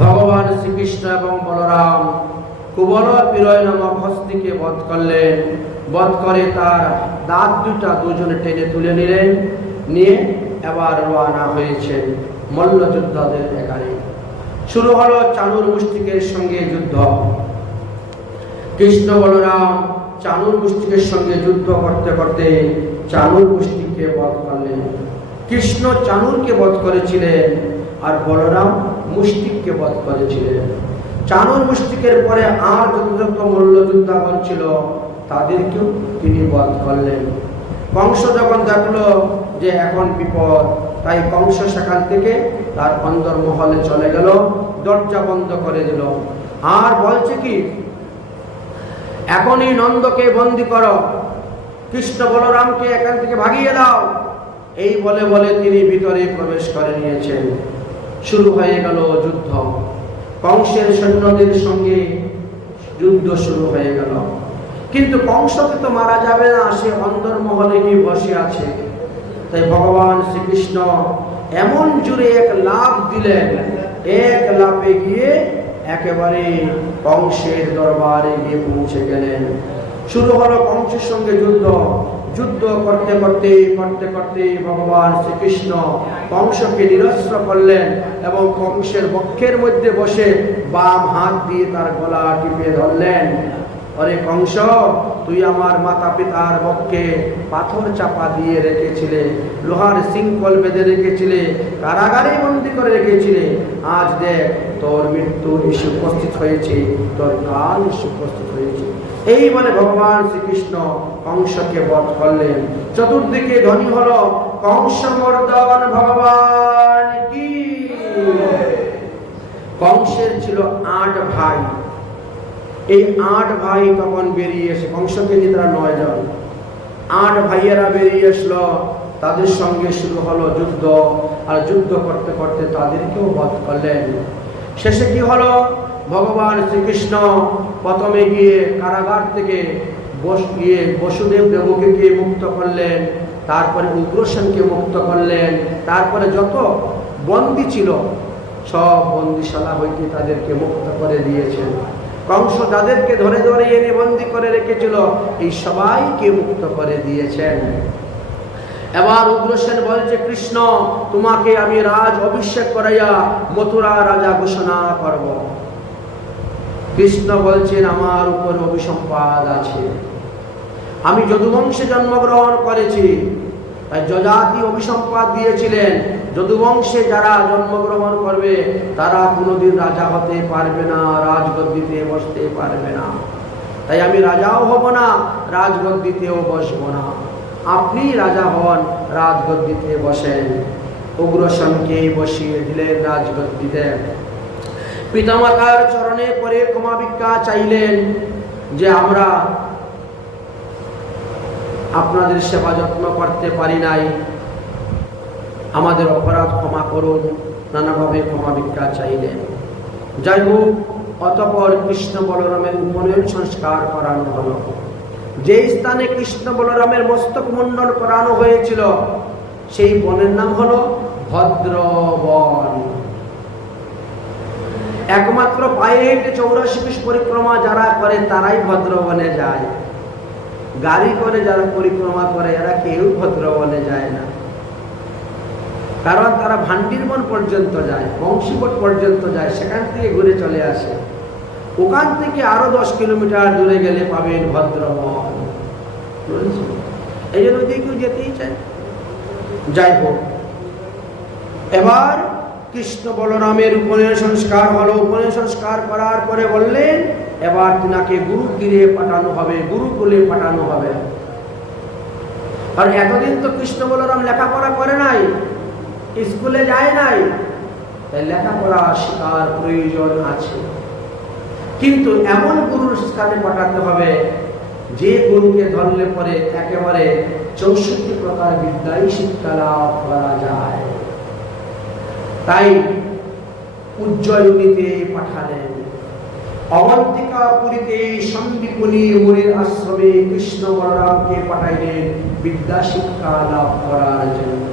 ভগবান শ্রীকৃষ্ণ এবং বলরাম কুবল পিরয় নামক হস্তিকে বধ করলেন। বধ করে তার দাঁত দুটা দুজনে টেনে তুলে নিলেন, নিয়ে এবার রওনা হয়েছেন মল্লযোদ্ধাদের এখানে। শুরু হলো চানুর মুষ্টিকের সঙ্গে যুদ্ধ। কৃষ্ণ বলরাম চানুর মুষ্টিকের সঙ্গে যুদ্ধ করতে করতে চানুর মুষ্টিককে বধ করলেন। কৃষ্ণ চানুরকে বধ করেছিলেন আর বলরাম মুষ্টিককে বধ করেছিলেন। চানুর মুষ্টিকের পরে আর যত মল্লযোদ্ধাগণ ছিল তাদেরকেও তিনি বধ করলেন। কংস যখন দেখলো যে এখন বিপদ, তাই কংস সেখান থেকে তার অন্দরমহলে চলে গেল, দরজা বন্ধ করে দিল। আর বলছে কি, এখনই নন্দকে বন্দি করো, কৃষ্ণ বলরামকে এখান থেকে ভাগিয়ে দাও। এই বলে বলে তিনি ভিতরে প্রবেশ করে নিয়েছেন। শুরু হয়ে গেল যুদ্ধ। কংসের সৈন্যদের সঙ্গে যুদ্ধ শুরু হয়ে গেল। কিন্তু কংসকে তো মারা যাবে না, সে অন্দরমহলে গিয়ে বসে আছে। তাই ভগবান শ্রীকৃষ্ণ এমন জোরে এক লাফ দিলেন, এক লাফে গিয়ে একেবারে কংসের দরবারে গিয়ে পৌঁছে গেলেন। শুরু হলো কংসের সঙ্গে যুদ্ধ। যুদ্ধ করতে করতে করতে করতে ভগবান শ্রীকৃষ্ণ কংসকে নিরস্ত্র করলেন এবং কংসের বক্ষের মধ্যে বসে বাম হাত দিয়ে তার গলা টিপে ধরলেন। অরে কংস, তুই আমার মাতা পিতার বক্ষে পাথর চাপা দিয়ে রেখেছিলে, লোহার শৃঙ্খল বেঁধে রেখেছিলে, কারাগারে বন্দী করে রেখেছিলে। আজ দেখ তোর মৃত্যু এসে উপস্থিত হয়েছে, তোর কাল এসে উপস্থিত হয়েছে। এই বলে ভগবান শ্রীকৃষ্ণ কংসকে বধ করলেন। চতুর্দিকে ধ্বনি হলো কংস মর্দন ভগবান কি। কংসের ছিল 8 ভাই। এই 8 ভাই তখন বেরিয়ে এসে, কংসকে নিয়ে তারা 9 জন, 8 ভাইয়েরা বেরিয়ে আসলো। তাদের সঙ্গে শুরু হলো যুদ্ধ। আর যুদ্ধ করতে করতে তাদেরকেও বধ করলেন। শেষে কি হলো, ভগবান শ্রীকৃষ্ণ প্রথমে গিয়ে কারাগার থেকে বসুদেব দেবকে গিয়ে মুক্ত করলেন, তারপরে উগ্রসেনকে মুক্ত করলেন, তারপরে যত বন্দী ছিল সব বন্দিশালা হইতে তাদেরকে মুক্ত করে দিয়েছেন। কংস যাদেরকে ধরে ধরে এনে বন্দী করে রেখেছিল এই সবাইকে মুক্ত করে দিয়েছেন। এবার উগ্রসেন বলছে, কৃষ্ণ তোমাকে আমি রাজ অভিষেক করাইয়া মথুরা রাজা ঘোষণা করব। কৃষ্ণ বলছেন, আমার উপর অভিসম্পাদ আছে, আমি যদুবংশে জন্মগ্রহণ করেছি। তাই যজাতি অভিসম্পাদ দিয়েছিলেন, যদুবংশে যারা জন্মগ্রহণ করবে তারা কোনোদিন রাজা হতে পারবে না, রাজগদ্দিতে বসতে পারবে না। তাই আমি রাজাও হব না, রাজগদ্দিতেও বসবো না। আপনি রাজা হন, রাজগদ্দিতে বসেন। উগ্রসেনকে বসিয়ে দিলেন রাজগদ্দিতে। পিতামাতার চরণে পরে ক্ষমা ভিক্ষা চাইলেন যে আমরা আপনাদের সেবা যত্ন করতে পারি নাই, আমাদের অপরাধ ক্ষমা করুন। নানাভাবে ক্ষমা ভিক্ষা চাইলেন। যাই হোক, অতঃপর কৃষ্ণ বলরামের উপনয়ন সংস্কার করানো হলো। যে স্থানে কৃষ্ণ বলরামের মস্তক মুন্ডন করানো হয়েছিল সেই বনের নাম হলো ভদ্রবন। একমাত্র পায়ে হেঁটে 84 কোষ পরিক্রমা যারা করে তারাই ভদ্রবনে যায়। গাড়ি করে যারা পরিক্রমা করে এরা কেউ ভদ্রবনে যায় না, কারণ তারা ভান্ডিরবন পর্যন্ত যায়, বংশীবট পর্যন্ত যায়, সেখান থেকে ঘুরে চলে আসে। ওখান থেকে আরো 10 কিলোমিটার দূরে গেলে পাবেন ভদ্রবন। এই জন্য ওইদিকে কেউ যেতেই চায়। যাই হোক, এবার কৃষ্ণ বলরামের উপনয়ন সংস্কার হলো। উপনয়ন সংস্কার করার পরে বললেন এবার তিনাকে গুরুগৃহে পাঠানো হবে, গুরুকুলে পাঠানো হবে। আর এতদিন তো কৃষ্ণ বলরাম লেখাপড়া করে নাই, স্কুলে যায় নাই, তাই লেখাপড়া শেখার প্রয়োজন আছে। কিন্তু এমন গুরুর স্থানে পাঠাতে হবে যে গুরুকে ধরলে পরে একেবারে 64 প্রকার বিদ্যাই শিক্ষা লাভ করা যায়। তাই উজ্জয়িনীতে পাঠালেন। অবন্তিকাপুরীতে সন্দীপনী মুনির আশ্রমে কৃষ্ণ বলরামকে পাঠাইলেন বিদ্যা শিক্ষা লাভ করার জন্য।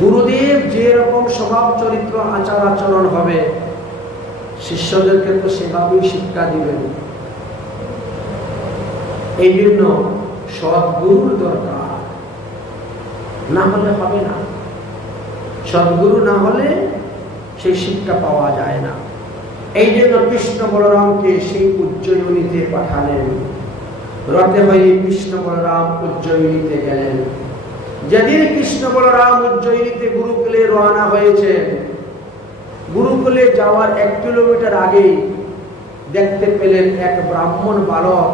গুরুদেব যে রকম স্বভাব চরিত্র আচার আচরণ হবে, শিষ্যদেরকে তো সেভাবেই শিক্ষা দিবেন। এই জন্য সদ্গুরুর দরকার, না হলে হবে না। সদ্গুরু না হলে সেই শিক্ষা পাওয়া যায় না। এই জন্য কৃষ্ণ বলরামকে সেই উজ্জয়িনীতে পাঠালেন। রথে হয়ে কৃষ্ণ বলরাম উজ্জয়িনীতে গেলেন। যেদিন কৃষ্ণ বলরাম উজ্জয়িনীতে গুরুকুলে রওনা হয়েছে, গুরুকুলে যাওয়ার 1 কিলোমিটার আগেই দেখতে পেলেন এক ব্রাহ্মণ বালক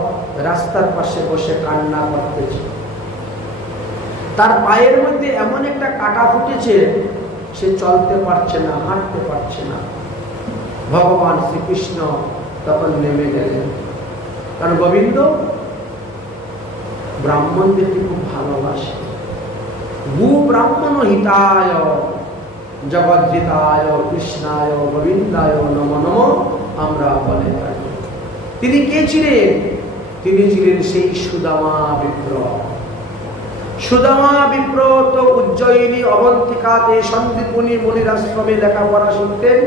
রাস্তার পাশে বসে কান্না করতেছে। তার পায়ের মধ্যে এমন একটা কাটা ফুটেছে, সে চলতে পারছে না, হাঁটতে পারছে না। ভগবান শ্রীকৃষ্ণ তখন নেমে গেলেন, কারণ গোবিন্দ ব্রাহ্মণদেরকে খুব ভালোবাসে। গু ব্রাহ্মণ হিতায় জগদ্ধিতায় কৃষ্ণায় গোবিন্দায় নমো নমো আমরা বলে থাকি। তিনি কে ছিলেন? তিনি ছিলেন সেই সুদামা বিপ্র। সুদামা বিপ্র তো উজ্জয়িনী অবন্তিকাতে সন্দীপনী মুনির আশ্রমে লেখাপড়া শিখতেন।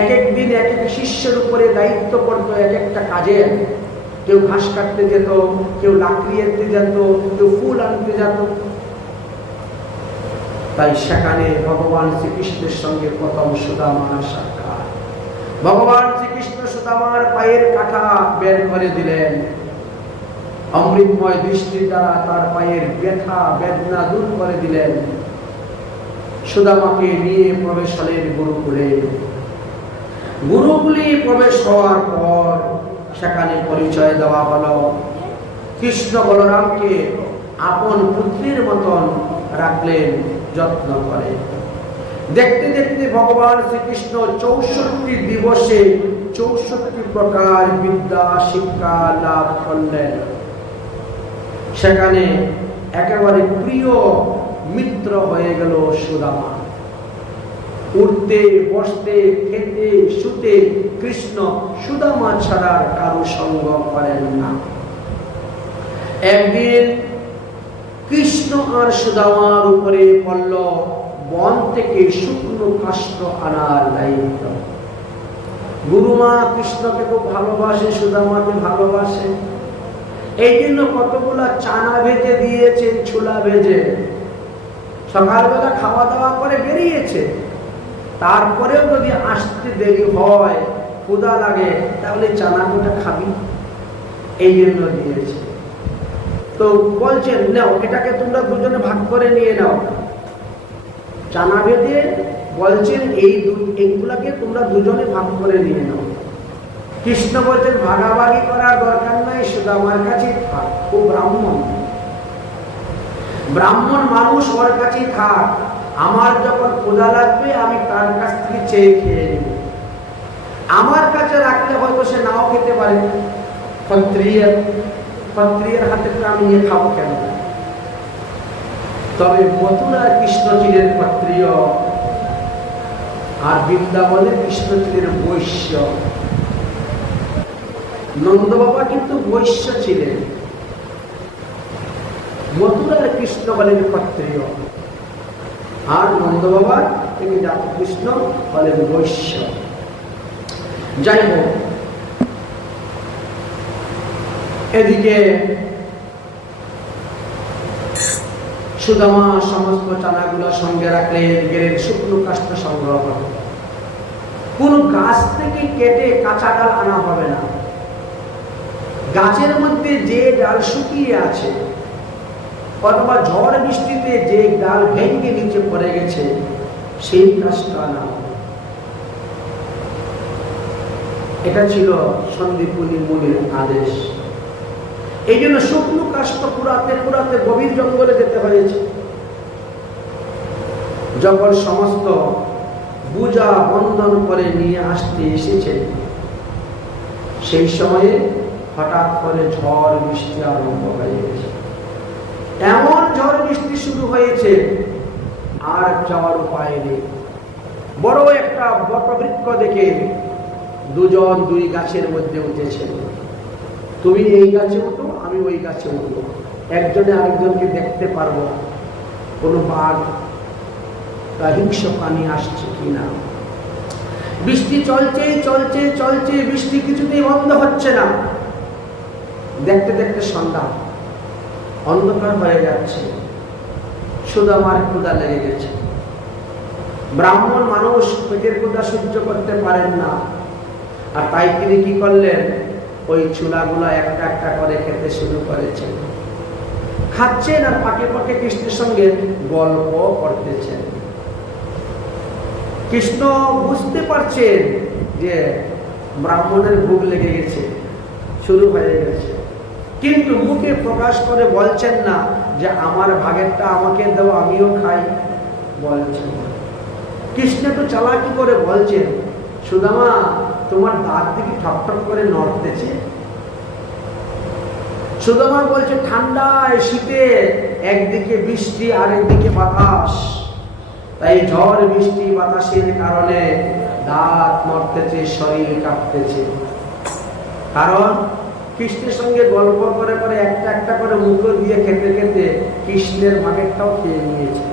এক এক দিন এক এক শিষ্যের উপরে দায়িত্ব করত এক একটা কাজের। কেউ ঘাস কাটতে যেত, কেউ লাকড়ি আনতে যেত, কেউ ফুল আনতে যেত। তাই সেখানে ভগবান শ্রীকৃষ্ণের সঙ্গে প্রথম সুদামার সাক্ষাৎ। ভগবান শ্রীকৃষ্ণ সুদামার পায়ের কাঁটা বের করে দিলেন। অমৃতময় দৃষ্টির দ্বারা তার পায়ের ব্যথা বেদনা দূর করে দিলেন। সুদামাকে নিয়ে প্রবেশ হলেন গুরুকুলে। গুরুকুলে প্রবেশ হওয়ার পর সেখানে পরিচয় দেওয়া হলো। কৃষ্ণ বলরামকে আপন পুত্রের মতন রাখলেন, যত্ন করে। দেখতে দেখতে ভগবান শ্রীকৃষ্ণ 64 দিবসে 64 প্রকার বিদ্যা শিক্ষা লাভ করলেন। সেখানে একেবারে প্রিয় মিত্র হয়ে গেল সুদামা। উঠতে বসতে খেতে শুতে কৃষ্ণ সুদামা ছাড়া কারো সঙ্গ করেন না। একদিন কৃষ্ণ আর সুদামার উপরে পড়ল বন থেকে শুকনো কাষ্ঠ আনার দায়িত্ব। গুরুমা কৃষ্ণকে খুব ভালোবাসে, সুদামাকে ভালোবাসে। এই জন্য কতগুলা চানা ভেজে দিয়েছেন, ছোলা ভেজে। সকালবেলা খাওয়া দাওয়া করে বেরিয়েছে, তারপরেও যদি আসতে দেরি হয়, ক্ষুধা লাগে, তাহলে চানাগুলো খাবি, এই জন্য দিয়েছে। তো বলছেন নাও, এটাকে তোমরা দুজনে ভাগ করে নিয়ে নাও। চানা ভেজে বলছেন এইগুলাকে তোমরা দুজনে ভাগ করে নিয়ে নাও। কৃষ্ণ বলছেন ভাগাভাগি করার দরকার নাই, সুদামার কাছেই থাক। ও ব্রাহ্মণ মানুষ, ওর কাছেই থাক। আমার যখন ক্ষুধা লাগবে আমি তার কাছ থেকে চেয়ে খেয়ে নেব। আমার কাছে রাখলে হয়তো সে নাও খেতে পারে। ক্ষত্রিয়ের হাতে আমি নিয়ে খাবো কেন? তবে মথুরা কৃষ্ণ ছিলেন ক্ষত্রিয়, আর বৃন্দাবনে কৃষ্ণ ছিলেন বৈশ্য। নন্দ বাবা কিন্তু বৈশ্য ছিলেন, মথুরার কৃষ্ণ বলেন ক্ষত্রিয়, আর নন্দ বাবার তিনি কৃষ্ণ বলেন বৈশ্য। যাই হোক, এদিকে সুদামা সমস্ত চানাগুলো সঙ্গে রাখলেন, গেলেন শুকনো কাষ্ঠ সংগ্রহ করে। কোন গাছ থেকে কেটে কাঁচা ডাল আনা হবে না। গাছের মধ্যে যে ডাল শুকিয়ে আছে অথবা ঝড় বৃষ্টিতে যে ডাল ভেঙে নিচে পড়ে গেছে, সেই কাজটা আনা হবে। এটা ছিল সন্দীপনী মুনির আদেশ। এই জন্য শুকনো কাষ্ঠ কুড়াতে কুড়াতে গভীর জঙ্গলে যেতে হয়েছে। যখন সমস্ত পূজা বন্ধন করে নিয়ে আসতে এসেছে, সেই সময়ে হঠাৎ করে ঝড় বৃষ্টি আরম্ভ হয়ে গেছে। এমন ঝড় বৃষ্টি শুরু হয়েছে, আর যাওয়ার উপায় নেই। বড় একটা বটবৃক্ষ দেখে দুজন দুই গাছের মধ্যে উঠেছে। তুমি এই গাছে উঠো, আমি ওই গাছে উঠবো, একজনে আরেকজনকে দেখতে পারবো। কোনো বাঘ হিংস পানি আসছে কিনা। বৃষ্টি চলছে চলছে চলছে, বৃষ্টি কিছুতেই বন্ধ হচ্ছে না। দেখতে দেখতে সন্ধ্যা, অন্ধকার হয়ে যাচ্ছে। সুদামার ক্ষুধা লেগে গেছে। ব্রাহ্মণ মানুষ পেটের ক্ষুধা সহ্য করতে পারেন না, আর তাই তিনি কি করলেন, ওই চুলাগুলো একটা একটা করে খেতে শুরু করেছেন। খাচ্ছেন আর পাকে পাকে কৃষ্ণের সঙ্গে গল্প করতেছেন। কৃষ্ণ বুঝতে পারছেন যে ব্রাহ্মণের ভোগ লেগে গেছে, শুরু হয়ে গেছে, কিন্তু মুখে প্রকাশ করে বলছেন না যে আমার ভাগেরটা আমাকে দাও, আমিও খাই, বলছেন না। কৃষ্ণ তো চালাকি করে বলছেন, সুদামা তোমার দাঁত দিকে ঠক ঠক করে নড়তেছে। সুদামা বলছে ঠান্ডায় শীতে একদিকে বৃষ্টি আর একদিকে বাতাস, তাই ঝড় বৃষ্টি বাতাসের কারণে দাঁত নড়তেছে, শরীর কাঁপতেছে। কারণ কৃষ্ণের সঙ্গে গল্প করে করে একটা একটা করে মুখ দিয়ে খেতে খেতে কৃষ্ণের ভাগেরটাও খেয়ে নিয়েছে।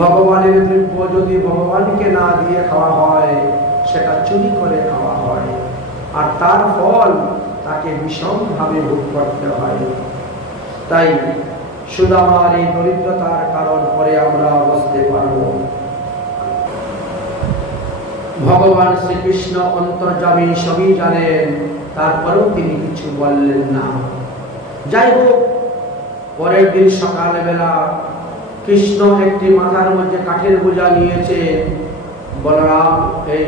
ভগবানের দ্রব্য যদি ভগবানকে না দিয়ে খাওয়া হয়, সেটা চুরি করে খাওয়া হয়, আর তার ফল তাকে ভীষণভাবে ভোগ করতে হয়। তাই সুদামার এই দরিদ্রতার কারণ পরে আমরা বুঝতে পারব। ভগবান শ্রীকৃষ্ণ অন্তর্যামী, সবই জানেন, তারপরেও তিনি কিছু বললেন না। যাই হোক, পরের দিন সকালবেলা কৃষ্ণ একটি মাথার মধ্যে কাঠের বোঝা নিয়েছে, বলরাম এই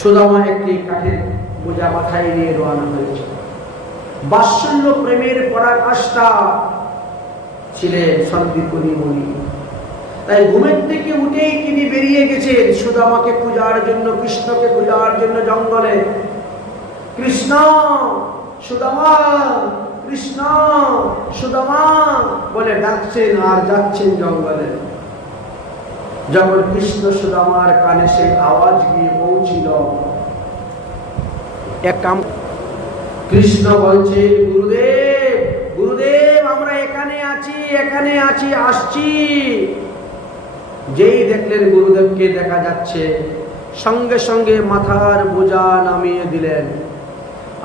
সুদামা একটি কাঠের বোঝা মাথায় নিয়ে রওনা হয়েছে। বাৎসল্য প্রেমের পরাকাষ্ঠা ছিলেন সন্দীপনী মুনি। তাই ঘুমের থেকে উঠেই তিনি বেরিয়ে গেছেন সুদামাকে খোঁজার জন্য, কৃষ্ণকে খোঁজার জন্য জঙ্গলে। কৃষ্ণ সুদামা, কৃষ্ণ সুদামা বলে ডাকছেন আর যাচ্ছেন জঙ্গলে। যখন কৃষ্ণ সুদামার কানে সেই আওয়াজ গিয়ে পৌঁছিল, এক কাম কৃষ্ণ বলছেন, গুরুদেব গুরুদেব আমরা এখানে আছি, এখানে আছি, আসছি। যেই দেখলেন গুরুদেবকে দেখা যাচ্ছে, সঙ্গে সঙ্গে মাথার বোঝা নামিয়ে দিলেন,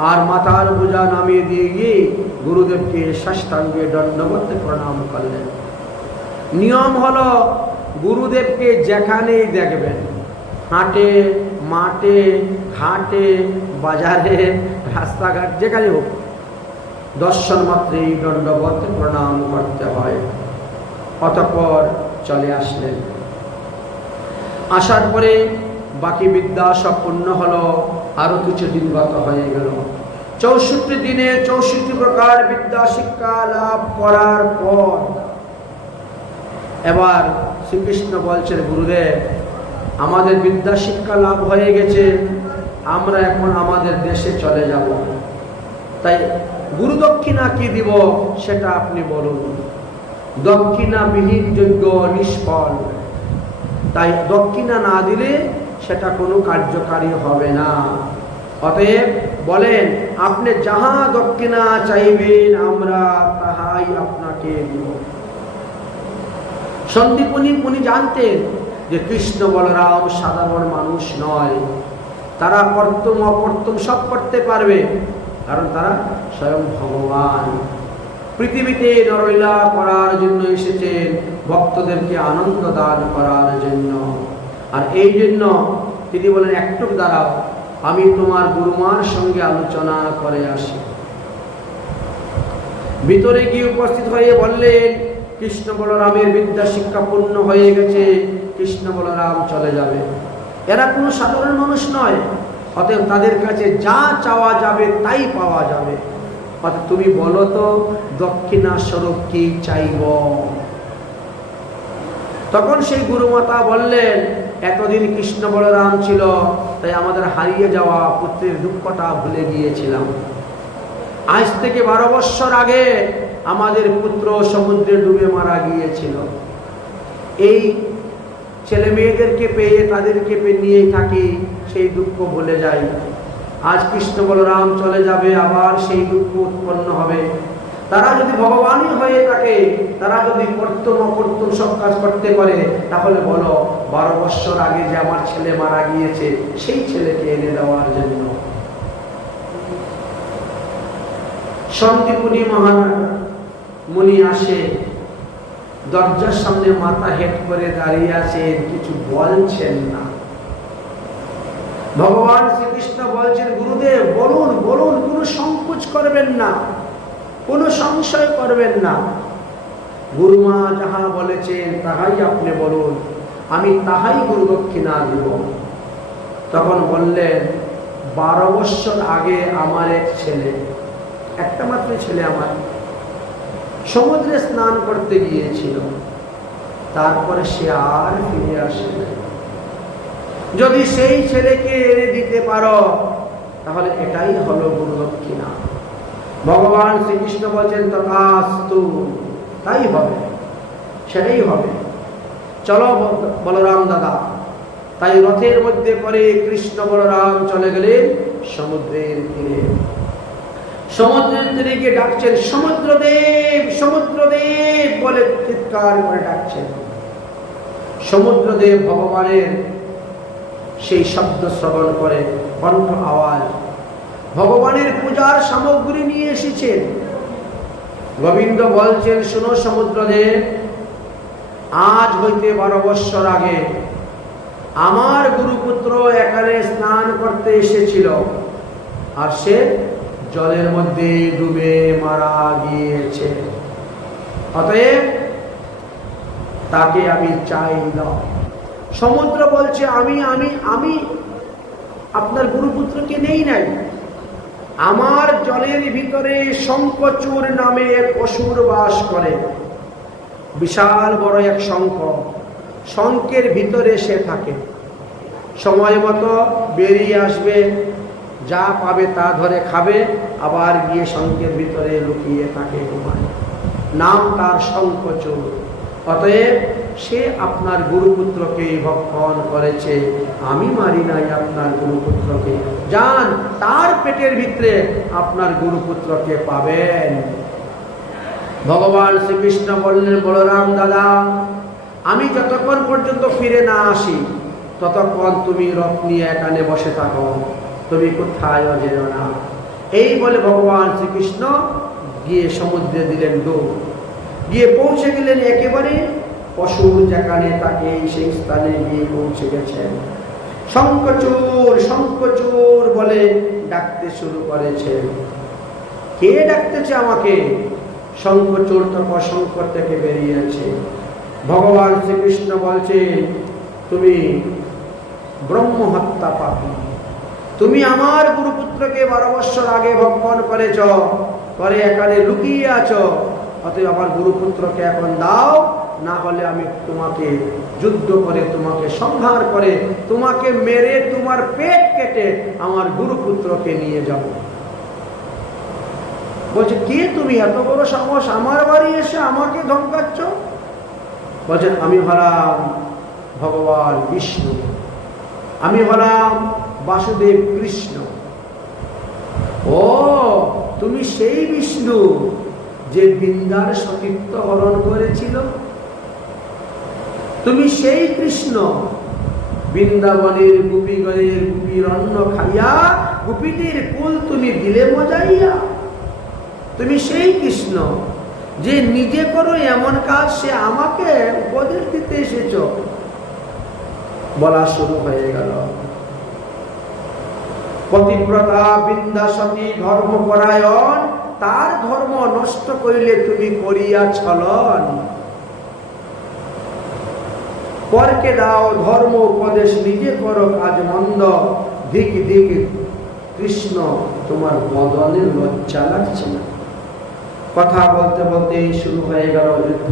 আর মাথার বোঝা নামিয়ে দিয়ে গিয়ে গুরুদেবকে সাষ্টাঙ্গে দণ্ডবত প্রণাম করলেন। নিয়ম হলো গুরুদেবকে যেখানেই দেখবেন, হাটে, মাঠে, ঘাটে, বাজারে, রাস্তাঘাট, যেখানে হোক, দর্শন মাত্রেই দণ্ডবত প্রণাম করতে হয়। অতঃপর চলে আসলেন। আসার পরে বাকি বিদ্যা সব পূর্ণ হলো। আরো কিছুদিন গত হয়ে গেল। 64 দিনে 64 প্রকার বিদ্যা শিক্ষা লাভ করার পর এবার শ্রীকৃষ্ণ বলছেন, গুরুদেব আমাদের বিদ্যা শিক্ষা লাভ হয়ে গেছে, আমরা এখন আমাদের দেশে চলে যাব। তাই গুরু দক্ষিণা কি দিব সেটা আপনি বলুন। দক্ষিণাবিহীন যজ্ঞ নিষ্ফল, তাই দক্ষিণা না দিলে সেটা কোনো কার্যকারী হবে না। অতএব বলেন, আপনি যাহা দক্ষিণা চাইবেন আমরা তাহাই আপনাকে দিব। সন্দীপনী মুনি জানতেন যে কৃষ্ণ বলরাম সাধারণ মানুষ নয়, তারা কর্তম অকর্তম সব করতে পারবে, কারণ তারা স্বয়ং ভগবান। পৃথিবীতে নরলীলা করার জন্য এসেছেন, ভক্তদেরকে আনন্দ দান করার জন্য। আর এই জন্য তিনি বলেন, একটু দাঁড়াও, আমি তোমার গুরুমার সঙ্গে আলোচনা করে আসি। ভিতরে গিয়ে উপস্থিত হয়ে বললেন, কৃষ্ণ বলরামের বিদ্যা শিক্ষা পূর্ণ হয়ে গেছে, কৃষ্ণ বলরাম চলে যাবে। এরা কোনো সাধারণ মানুষ নয়, অতএব তাদের কাছে যা চাওয়া যাবে তাই পাওয়া যাবে। অতএব তুমি বলো তো দক্ষিণা স্বরূপ কি চাইব? তখন সেই গুরুমাতা বললেন, এতদিন কৃষ্ণ বলরাম ছিল, তাই আমাদের হারিয়ে যাওয়া পুত্রের দুঃখটা ভুলে গিয়েছিলাম। আজ থেকে 12 বৎসর আগে আমাদের পুত্র সমুদ্রে ডুবে মারা গিয়েছিল। এই ছেলে মেয়েদেরকে পেয়ে তাদেরকে নিয়েই থাকি, সেই দুঃখ ভুলে যাই। আজ কৃষ্ণ বলরাম চলে যাবে, আবার সেই দুঃখ উৎপন্ন হবে। তারা যদি ভগবানই হয়ে থাকে, তারা যদি কর্তব্য অকর্তব্য সব কাজ করতে পারে, তাহলে বলো 12 বছর আগে যে আমার ছেলে মারা গিয়েছে সেই ছেলেকে এনে দেওয়ার জন্য। সন্দীপুনি মুনি আসে, দরজার সামনে মাথা হেট করে দাঁড়িয়ে আছেন, কিছু বলছেন না। ভগবান শ্রীকৃষ্ণ বলছেন, গুরুদেব বলুন বলুন, কোনো সংকোচ করবেন না, কোনো সংশয় করবেন না। গুরুমা যাহা বলেছেন তাহাই আপনি বলুন, আমি তাহাই গুরু দক্ষিণা দিব। তখন বললেন, 12 বছর আগে আমার এক ছেলে, একটা মাত্র ছেলে আমার, সমুদ্রে স্নান করতে গিয়েছিল, তারপরে সে আর ফিরে আসে। যদি সেই ছেলেকে এনে দিতে পারো তাহলে এটাই হলো গুরু দক্ষিণা। ভগবান শ্রীকৃষ্ণ বলছেন, তথাস্তু, তাই হবে, সেটাই হবে। চলো বলরাম দাদা। তাই রথের মধ্যে করে কৃষ্ণ বলরাম চলে গেলেন সমুদ্রের তীরে। সমুদ্রের তীরে গিয়ে ডাকছেন, সমুদ্রদেব সমুদ্রদেব বলে চিৎকার করে ডাকছেন। সমুদ্রদেব ভগবানের সেই শব্দ শ্রবণ করে, কণ্ঠ আওয়াজ, ভগবানের পূজার সামগ্রী নিয়ে এসেছেন। গোবিন্দ বলছেন, শোনো সমুদ্রদেব, আজ হইতে 12 বছর আগে আমার গুরুপুত্র এখানে স্নান করতে এসেছিল, আর সে জলের মধ্যে ডুবে মারা গিয়েছে। অতএব তাকে আমি চাই দাও। সমুদ্র বলছে, আমি আমি আমি আপনার গুরুপুত্রকে নেই নাই। আমার জলের ভিতরে শঙ্খচূড় নামে এক অসুর বাস করে, বিশাল বড় এক শঙ্খ, শঙ্খের ভিতরে সে থাকে। সময় মতো বেরিয়ে আসবে, যা পাবে তা ধরে খাবে, আবার গিয়ে শঙ্খের ভিতরে লুকিয়ে থাকে, ঘুমায়। নাম তার শঙ্খচূড়। অতএব সে আপনার গুরুপুত্রকে ভক্ষণ করেছে, আমি মারি নাই আপনার গুরুপুত্রকে। যান, তার পেটের ভিতরে আপনার গুরুপুত্রকে পাবেন। ভগবান শ্রীকৃষ্ণ বললেন, বলরাম দাদা, আমি যতক্ষণ পর্যন্ত ফিরে না আসি ততক্ষণ তুমি রথ নিয়ে এখানে বসে থাকো, তুমি কোথায়ও যেও না। এই বলে ভগবান শ্রীকৃষ্ণ গিয়ে সমুদ্রে দিলেন ডুব। গিয়ে পৌঁছে গেলেন একেবারে অসুর যেখানে তাকে সেই স্থানে গিয়ে পৌঁছে গেছেন। শঙ্খচূড় শঙ্খচূড় বলে ডাকতে শুরু করেছেন। কে ডাকতেছে আমাকে? শঙ্খচূড় তখন শঙ্খ থেকে বেরিয়েছে। ভগবান শ্রীকৃষ্ণ বলছেন, তুমি ব্রহ্মহত্যা পাপী, তুমি আমার গুরুপুত্রকে 12 বছর আগে ভক্ষণ করেছ, করে এখানে লুকিয়ে আছো। অতএব আমার গুরুপুত্রকে এখন দাও, না হলে আমি তোমাকে যুদ্ধ করে, তোমাকে সংহার করে, তোমাকে মেরে তোমার পেট কেটে আমার গুরুপুত্রকে নিয়ে যাব। বলছে, কে তুমি? এত বড় সাহস আমার বাড়ি এসে আমাকে ধমকাচ্ছ? বলছেন, আমি হলাম ভগবান বিষ্ণু, আমি হলাম বাসুদেব কৃষ্ণ। ও, তুমি সেই বিষ্ণু যে বৃন্দার সতীত্ব হরণ করেছিল? তুমি সেই কৃষ্ণ, বৃন্দাবনের গোপীগণের গোপীর অন্ন খাইয়া গোপীদের কুল তুমি দিলে মজাইয়া? তুমি সেই কৃষ্ণ যে নিজে করো এমন কাজ, সে আমাকে উপদেশ দিতে এসেছ? বলা শুরু হয়ে গেল। পতিব্রতা বৃন্দা সতী ধর্মপরায়ণ, তার ধর্ম নষ্ট করিলে তুমি করিয়া ছলন। পরকে দাও ধর্ম উপদেশ, নিজে করো কাজ মন্দ। ধিক ধিক কৃষ্ণ, তোমার বদনে লজ্জা লাগছে না? কথা বলতে বলতে শুরু হয়ে গেল যুদ্ধ।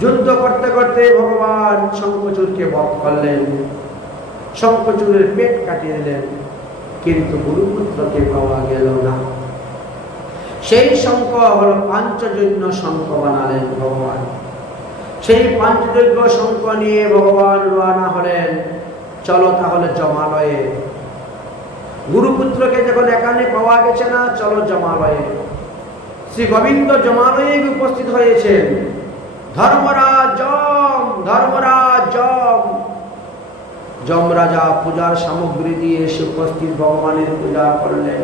যুদ্ধ করতে করতে ভগবান শঙ্খচূড়কে বধ করলেন, শঙ্খচূড়ের পেট কাটিয়ে দিলেন, কিন্তু গুরুপুত্রকে পাওয়া গেল না। সেই শঙ্খ হল পাঞ্চজন্য শঙ্খ বানালেন ভগবান। সেই পাঞ্চযজ্ঞ শঙ্খ নিয়ে ভগবান রওনা হলেন, চলো তাহলে জমালয়ে। গুরুপুত্রকে যখন এখানে পাওয়া গেছে না, চলো জমালয়ে। শ্রী গোবিন্দ জমালয়ে উপস্থিত হয়েছেন। ধর্মরাজ যম যমরাজা পূজার সামগ্রী দিয়ে এসে উপস্থিত ভগবানের পূজা করলেন।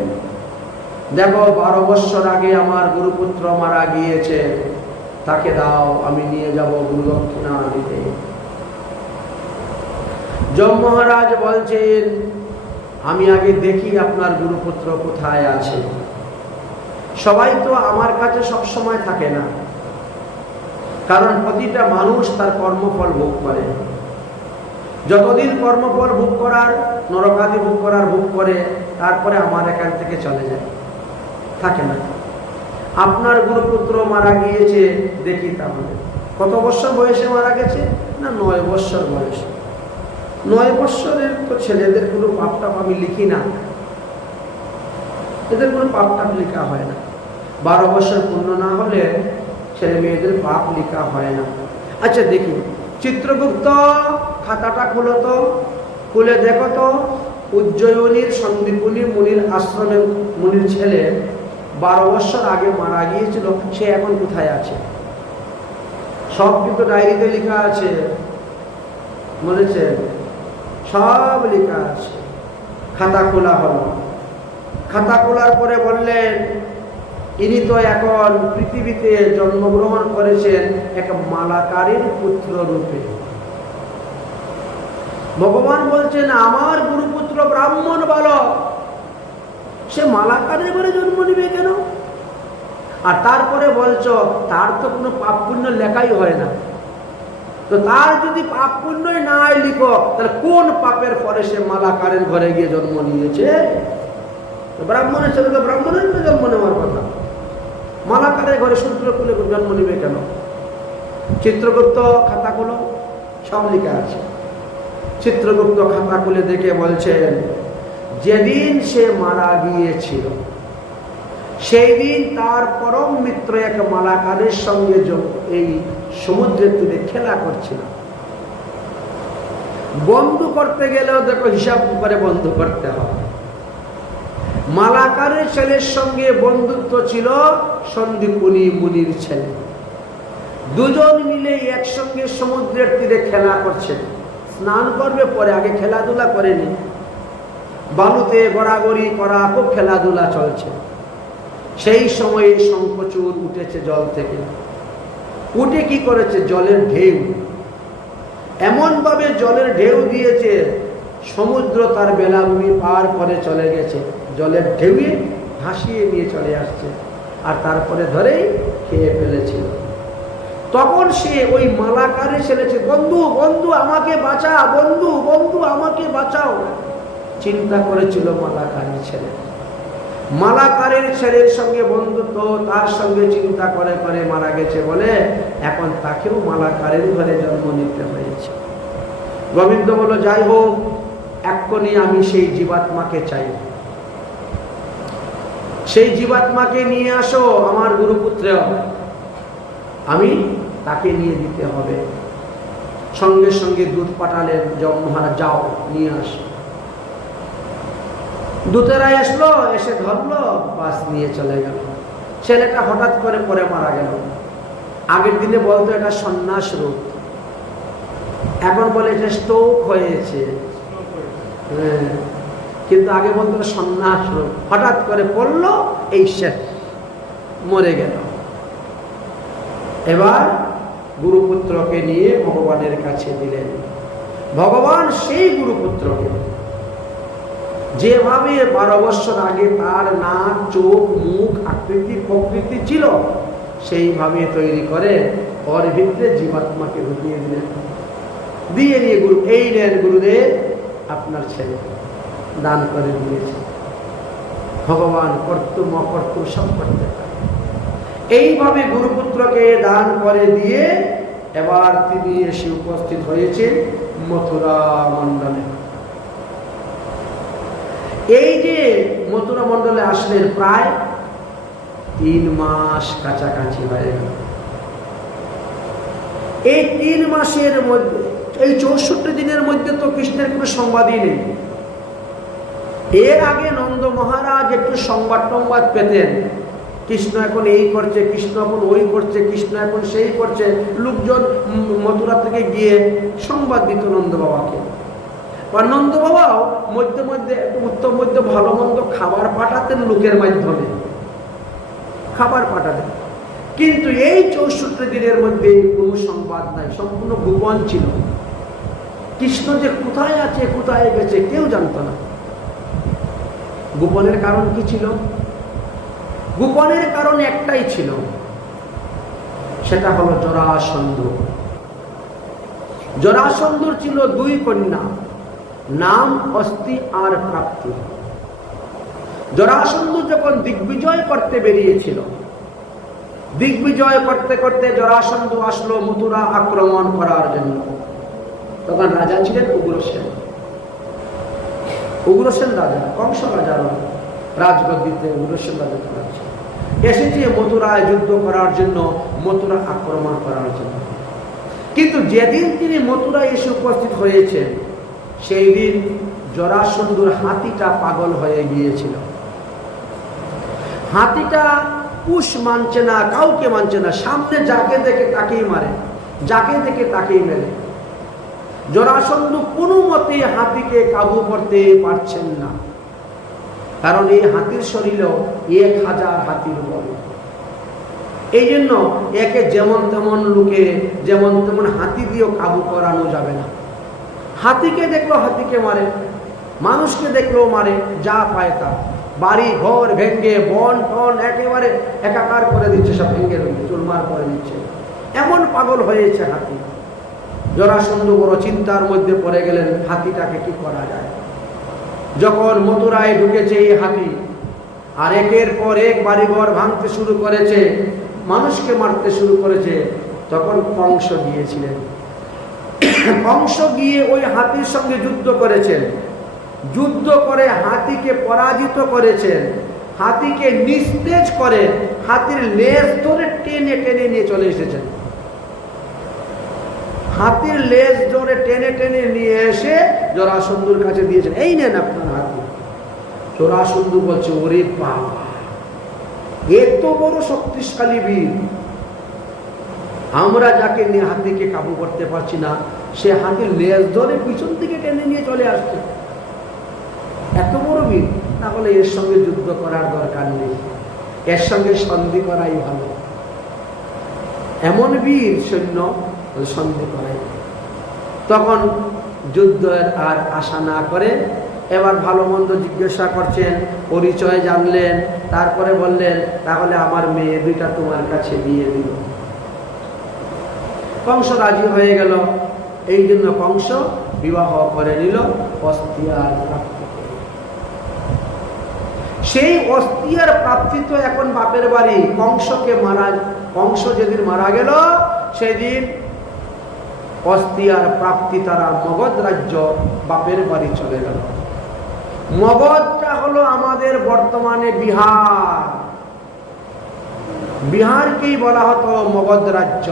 দেখো 12 বৎসর আগে আমার গুরুপুত্র মারা গিয়েছে, তাকে দাও, আমি নিয়ে যাব গুরু দক্ষিণা দিতে। যম মহারাজ বলছেন, আমি আগে দেখি আপনার গুরুপুত্র কোথায় আছে। সবাই তো আমার কাছে সব সময় থাকে না, কারণ প্রতিটা মানুষ তার কর্মফল ভোগ করে। যতদিন কর্মফল ভোগ করার, নরকাদি ভোগ করার ভোগ করে, তারপরে আমার এখান থেকে চলে যায়, থাকে না। আপনার গুরুপুত্র মারা গিয়েছে, দেখি তাহলে কত বৎসর বয়সে মারা গেছে? না 9 বৎসর বয়সে। 9 বৎসরের তো ছেলেদের কোনো পাপটাপ আমি লিখি না, এদের কোনো পাপটাপ লেখা হয় না। 12 বৎসর পূর্ণ না হলে ছেলে মেয়েদের পাপ লেখা হয় না। আচ্ছা দেখি, চিত্রগুপ্ত খাতাটা খুলো তো, খুলে দেখো তো উজ্জয়িনীর সন্দীপনী মুনির আশ্রমে মুনির ছেলে 12 বৎসর আগে মারা গিয়েছিল, সে এখন কোথায় আছে? সব কিন্তু ডায়েরিতে লেখা আছে, বলেছে সব লেখা আছে। খাতা খোলা হলো। খাতা খোলার পরে বললেন, ইনি তো এখন পৃথিবীতে জন্মগ্রহণ করেছেন এক মালাকারীর পুত্র রূপে। ভগবান বলছেন, আমার গুরুপুত্র ব্রাহ্মণ বালক, সে মালাকারের ঘরে জন্ম নিবে কেন? আর তারপরে বলছো তার তো কোনো পাপ পুণ্য লেখাই হয় না। তো তার যদি পাপ পুণ্যই নাই লিখো, তাহলে কোন পাপের পরে সে মালাকারের ঘরে গিয়ে জন্ম নিয়েছে? ব্রাহ্মণের ছেলে তো ব্রাহ্মণের ঘরে জন্ম নেওয়ার কথা, মালাকারের ঘরে শূদ্রকুলে জন্ম নিবে কেন? চিত্রগুপ্ত খাতা খুলো, সব লেখা আছে। চিত্রগুপ্ত খাতা খুলে দেখে বলছেন, যেদিন সে মারা গিয়েছিল সেই দিন তার পরম মিত্র এক মালাকারের সঙ্গে এই সমুদ্রের তীরে খেলা করছিল। বন্ধু করতে গেলেও দেখো হিসাব করে বন্ধু করতে হবে। মালাকারের ছেলের সঙ্গে বন্ধুত্ব ছিল সন্দীপনী মুনির ছেলে। দুজন মিলে একসঙ্গে সমুদ্রের তীরে খেলা করছে। স্নান করবে পরে, আগে খেলাধুলা করেনি। বালুতে গড়াগড়ি করা, খুব খেলাধুলা চলছে। সেই সময়ে শঙ্খচূড় উঠেছে জল থেকে। উঠে কি করেছে? জলের ঢেউ, এমনভাবে জলের ঢেউ দিয়েছে সমুদ্র তার বেলাভূমি পার করে চলে গেছে, জলের ঢেউয়ে ভাসিয়ে নিয়ে চলে আসছে, আর তারপরে ধরেই খেয়ে ফেলেছিল। তখন সে ওই মালাকারে ছেলেছে, বন্ধু বন্ধু আমাকে বাঁচা, বন্ধু বন্ধু আমাকে বাঁচাও। চিন্তা করেছিল মালাকারের ছেলে, মালাকারের ছেলের সঙ্গে বন্ধুত্ব, তার সঙ্গে চিন্তা করে করে মারা গেছে বলে এখন তাকেও মালাকারের ঘরে জন্ম নিতে হয়েছে। গোবিন্দ বলল, যাই হোক, এক্ষুনি আমি সেই জীবাত্মাকে চাই, সেই জীবাত্মাকে নিয়ে আসো আমার গুরুপুত্র, আমি তাকে নিয়ে দিতে হবে। সঙ্গে সঙ্গে দূত পাঠালেন, যম মহারাজ যাও নিয়ে আসো। দূতেরা আসলো, এসে ধরলো, বাস নিয়ে চলে গেল। ছেলেটা হঠাৎ করে পরে মারা গেল। আগের দিনে বলতো এটা সন্ন্যাস রূপ, এখন বলে এটা স্ট্রোক হয়েছে। কিন্তু আগে বলতো সন্ন্যাস রূপ। হঠাৎ করে পড়লো, এই শেষ, মরে গেল। এবার গুরুপুত্রকে নিয়ে ভগবানের কাছে দিলেন। ভগবান সেই গুরুপুত্রকে যেভাবে 12 বৎসর আগে তার নাক, চোখ, মুখ, আকৃতি প্রকৃতি ছিল, সেইভাবে তৈরি করে ওর ভিতরে জীবাত্মাকে ঢুকিয়ে দিলেন। দিয়ে নিয়ে গুরু, এই নেন গুরুদেব, আপনার ছেলে দান করে দিয়েছে। ভগবান কর্তুম অকর্তুম সব করতে পারে। এইভাবে গুরুপুত্রকে দান করে দিয়ে এবার তিনি এসে উপস্থিত হয়েছেন মথুরা মণ্ডলে। এই যে মথুরা মণ্ডলে আসলেন প্রায় 3 মাস কাছাকাছি হয়ে গেল। এই 3 মাসের মধ্যে, এই 64 দিনের মধ্যে তো কৃষ্ণের কোনো সংবাদই নেই। এর আগে নন্দ মহারাজ একটু সংবাদ পেতেন, কৃষ্ণ এখন এই করছে, কৃষ্ণ এখন ওই করছে, কৃষ্ণ এখন সেই করছে। লোকজন মথুরা থেকে গিয়ে সংবাদ দিত নন্দ বাবাকে। আর নন্দ বাবাও মধ্যে মধ্যে উত্তম মধ্যে ভালো মন্দ খাবার পাঠাতেন লোকের মাধ্যমে, খাবার পাঠাতেন। কিন্তু এই 64 দিনের মধ্যে কোনো সংবাদ নাই, সম্পূর্ণ গোপন ছিল। কৃষ্ণ যে কোথায় আছে, কোথায় গেছে কেউ জানত না। গোপনের কারণ কি ছিল? গোপনের কারণ একটাই ছিল, সেটা হলো জরাসন্ধ। জরাসন্ধর ছিল 2 কন্যা, নাম অস্তি আর প্রাপ্তি। জরাসন্ধ যখন দিগ্বিজয় করতে বেরিয়েছিল, দিগ্বিজয় করতে করতে জরাসন্ধ আসলো মথুরা আক্রমণ করার জন্য। তখন রাজা ছিলেন উগ্রসেন। উগ্রসেন রাজা, কংস রাজার রাজগদ্দিতে উগ্রসেন রাজা চালাচ্ছে। এসেছে মথুরায় যুদ্ধ করার জন্য, মথুরা আক্রমণ করার জন্য। কিন্তু যেদিন তিনি মথুরায় এসে উপস্থিত হয়েছেন, সেই দিন জরাসন্ধর হাতিটা পাগল হয়ে গিয়েছিল। হাতিটা পুষ মানছে না, কাউকে মানছে না, সামনে যাকে দেখে তাকেই মারে, যাকে দেখে তাকেই মেরে। জরাসন্ধ কোনো মতে হাতিকে কাবু করতে পারছেন না, কারণ এই হাতির শরীরেও 1000 হাতির বল। এই জন্য একে যেমন তেমন লোকে যেমন তেমন হাতি দিয়েও কাবু করানো যাবে না। হাতিকে দেখলো হাতিকে মারে, মানুষকে দেখলো মারে, যা পায় তা। বাড়ি ঘর ভেঙ্গে বন টন একেবারে একাকার করে দিচ্ছে, সব ভেঙ্গে চুরমার করে দিচ্ছে। এমন পাগল হয়েছে হাতি। জরাসন্ধ বড় চিন্তার মধ্যে পড়ে গেলেন, হাতিটাকে কি করা যায়। যখন মথুরায় ঢুকেছে এই হাতি, আর একের পর এক বাড়িঘর ভাঙতে শুরু করেছে, মানুষকে মারতে শুরু করেছে, তখন কংস গিয়েছিলেন। কংস গিয়ে ওই হাতির সঙ্গে যুদ্ধ করেছেন। যুদ্ধ করে হাতিকে পরাজিত করেছেন। হাতিকে নিস্তেজ করে হাতির লেজ ধরে টেনে টেনে নিয়ে চলে এসেছেন। হাতির লেজ ধরে টেনে টেনে নিয়ে এসে জরাসন্ধর কাছে দিয়েছেন, এই নেন আপনার হাতি। জরাসন্ধ বলছে, ওরে বাবা, এত বড় শক্তিশালী বীর, আমরা যাকে নিয়ে হাতিকে কাবু করতে পারছি না, সে হাতির লেজ ধরে পিছন থেকে টেনে নিয়ে চলে আসছে। এত বড় বীর, তাহলে এর সঙ্গে যুদ্ধ করার দরকার নেই, এর সঙ্গে সন্ধি করাই ভালো। এমন বীর সৈন্য, সন্ধি করাই। তখন যুদ্ধের আর আশা না করে এবার ভালো মন্দ জিজ্ঞাসা করছেন, পরিচয় জানলেন, তারপরে বললেন, তাহলে আমার মেয়ে 2টা তোমার কাছে দিয়ে দিল। কংস রাজি হয়ে গেল। এই জন্য কংস বিবাহ করে নিল অস্তিয়ার প্রাপ্তিকে। সেই অস্তিয়ার প্রাপ্তি তো এখন বাপের বাড়ি। কংস যেদিন মারা গেল, সেদিন অস্তিয়ার প্রাপ্তি তারা মগধ রাজ্য বাপের বাড়ি চলে গেল। মগধটা হলো আমাদের বর্তমানে বিহার। বিহারকেই বলা হতো মগধ রাজ্য।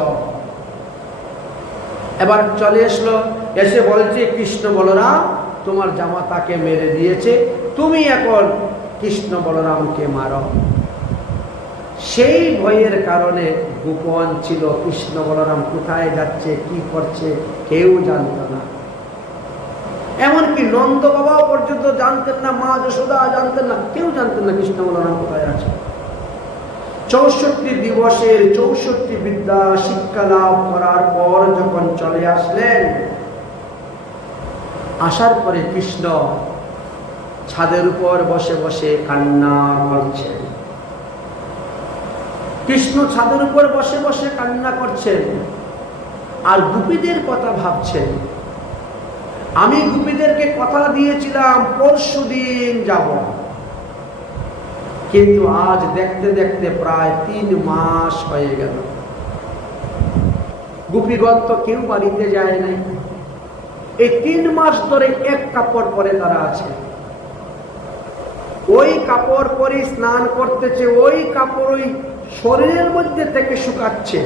এবার চলে আসলো, এসে বলছে, কৃষ্ণ বলরাম তোমার জামাতাকে মেরে দিয়েছে, তুমি এখন কৃষ্ণ বলরামকে মারো। সেই ভয়ের কারণে গোপন ছিল, কৃষ্ণ বলরাম কোথায় যাচ্ছে, কি করছে কেউ জানত না। এমনকি নন্দ বাবাও পর্যন্ত জানতেন না, মা যশোদা জানতেন না, কেউ জানতেন না কৃষ্ণ বলরাম কোথায় আছে। 64 দিবসের 64 বিদ্যা শিক্ষা লাভ করার পর যখন চলে আসলেন, আসার পরে কৃষ্ণ ছাদের উপর বসে বসে কান্না করছেন। কৃষ্ণ ছাদের উপর বসে বসে কান্না করছেন আর গোপীদের কথা ভাবছেন। আমি গোপীদেরকে কথা দিয়েছিলাম পরশুদিন যাব, কিন্তু আজ দেখতে দেখতে প্রায় 3 মাস হয়ে গেল। গোপীগণ তো কেউ বাড়িতে যায় নাই। এই 3 মাস ধরে এক কাপড় পরে তারা আছে। ওই কাপড় পরে স্নান করতেছে, ওই কাপড় ওই শরীরের মধ্যে থেকে শুকাচ্ছে।